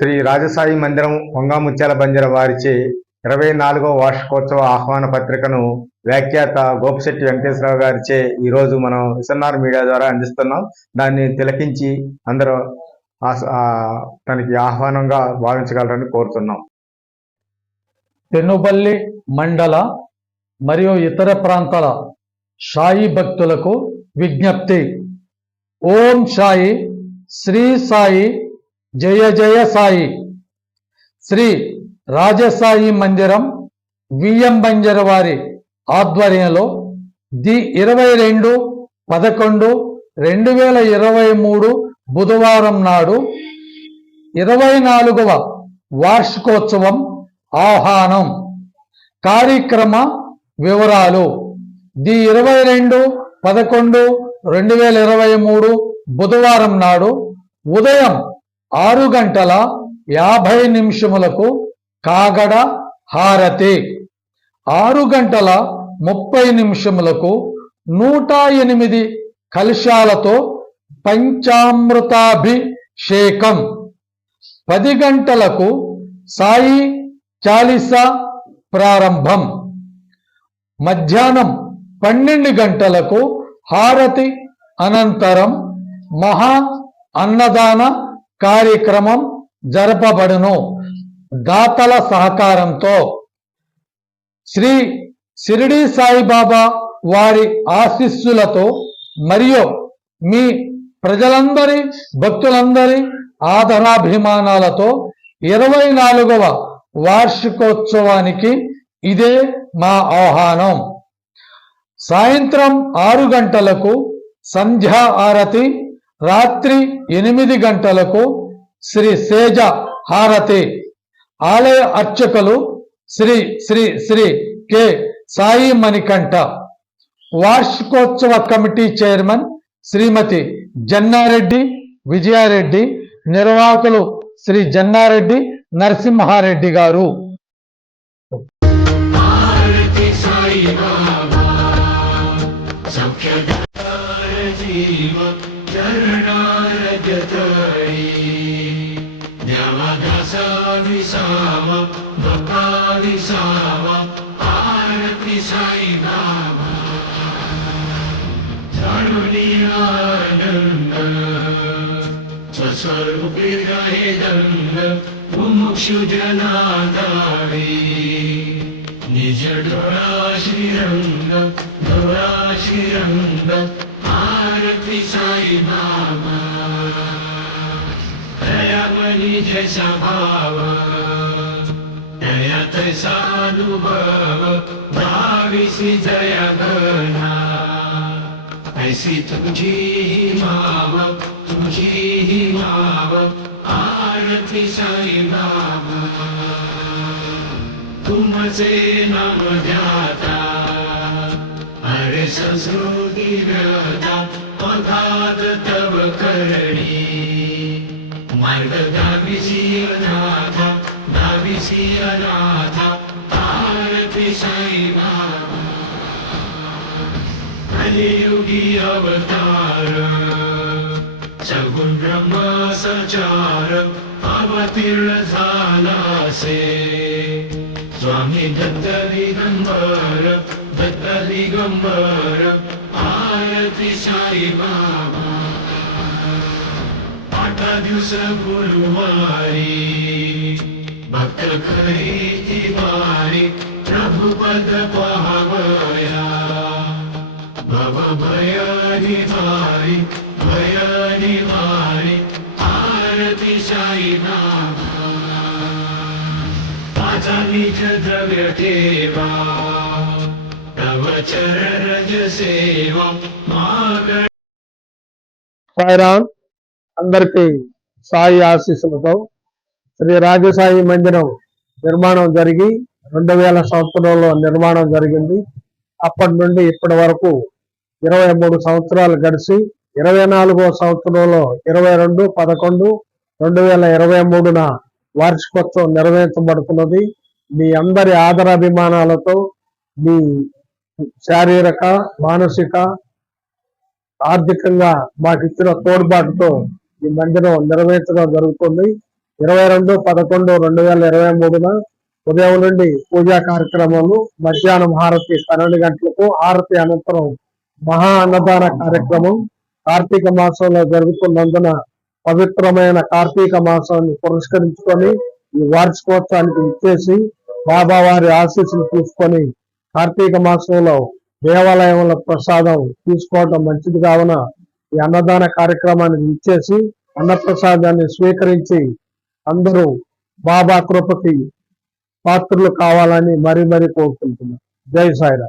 శ్రీ రాజసాయి మందిరం వంగాముత్యాల బంజర వారిచే 24వ వార్షికోత్సవ ఆహ్వాన పత్రికను వ్యాఖ్యాత గోపిశెట్టి వెంకటేశ్వరరావు గారిచే ఈరోజు మనం ఎస్ఎన్ఆర్ మీడియా ద్వారా అందిస్తున్నాం. దాన్ని తిలకించి అందరూ తనకి ఆహ్వానంగా భావించగలరని కోరుతున్నాం. తెనుబల్లి మండల మరియు ఇతర ప్రాంతాల సాయి భక్తులకు విజ్ఞప్తి. ఓం సాయి, శ్రీ సాయి, జయ జయ సాయి. శ్రీ రాజసాయి మందిరం విఎం బంజర వారి ఆధ్వర్యంలో 22/11/2023 బుధవారం నాడు 24వ వార్షికోత్సవం ఆహ్వానం కార్యక్రమ వివరాలు. 22/11/2023 బుధవారం నాడు ఉదయం 6:50 కాగడ హారతి, 6:30 108 కలశాలతో పంచామృతాభిషేకం, 10 గంటలకు సాయి చాలీసా ప్రారంభం, మధ్యాహ్నం 12 గంటలకు హారతి అనంతరం మహా అన్నదాన కార్యక్రమం జరపబడును. దాతల సహకారంతో శ్రీ షిరిడి సాయిబాబా వారి ఆశీస్సులతో మరియు మీ ప్రజలందరి భక్తులందరి ఆదరాభిమానాలతో 24వ వార్షికోత్సవానికి ఇదే మా ఆహ్వానం. సాయంత్రం 6 గంటలకు సంధ్యా ఆరతి, రాత్రి 8 గంటలకు శ్రీ సేజ హారతి. ఆలయ అర్చకులు శ్రీ శ్రీ శ్రీ కె సాయి మణికంఠ. వార్షికోత్సవ కమిటీ చైర్మన్ శ్రీమతి జన్నారెడ్డి విజయారెడ్డి. నిర్వాహకులు శ్రీ జన్నారెడ్డి నరసింహారెడ్డి గారు. निज डोळा श्रीरंग डोळा श्रीरंग आरती साई बाबा दयामणी जैसा भाव दया तैसा अनुभव भाविसी जया गणा ऐसी तुझी माव आरती साई बाबा तुमचे नाम ध्याता हरे संस्कृती व्रता पदात तव करणी मार्ग दाविसी अनाथा आरती साई बाबा कलियुगी अवतार सगुण ब्रह्म सचार अवतीर्ण झाला से स्वामी दत्त दिगंबर आरती साई बाबा 8 दिवस गुरुवारी भक्त खरी वारी प्रभुपद पावया भव भय निवारी आरती साई बाबा माझा निज द्रव्य ठेवा तव चरण सेवा माग. సాయిరామ్. అందరికీ సాయి ఆశీస్సులతో శ్రీ రాజసాయి మందిరం నిర్మాణం జరిగి 2000 సంవత్సరంలో నిర్మాణం జరిగింది. అప్పటి నుండి ఇప్పటి వరకు 23 సంవత్సరాలు గడిచి 24వ సంవత్సరంలో 22/11/2023 వార్షికోత్సవం నిర్వహించబడుతున్నది. మీ అందరి ఆదరాభిమానాలతో మీ శారీరక మానసిక ఆర్థికంగా మాకు ఇచ్చిన తోడ్పాటుతో ఈ మందిరం నిర్వహించడం జరుగుతుంది. 22/11/2023 ఉదయం నుండి పూజా కార్యక్రమాలు, మధ్యాహ్నం హారతి 12 గంటలకు, హారతి అనంతరం మహా అన్నదాన కార్యక్రమం కార్తీక మాసంలో జరుగుతున్నందున పవిత్రమైన కార్తీక మాసాన్ని పురస్కరించుకొని ఈ వార్షికోత్సవానికి ఇచ్చేసి బాబావారి ఆశీస్సులు తీసుకొని కార్తీక మాసంలో దేవాలయంలో ప్రసాదం తీసుకోవడం మంచిది కావున ఈ అన్నదాన కార్యక్రమానికి ఇచ్చేసి అన్నప్రసాదాన్ని స్వీకరించి అందరూ బాబా కృపకి పాత్రులు కావాలని మరీ కోరుకుంటున్నాను. జై సాయిరామ్.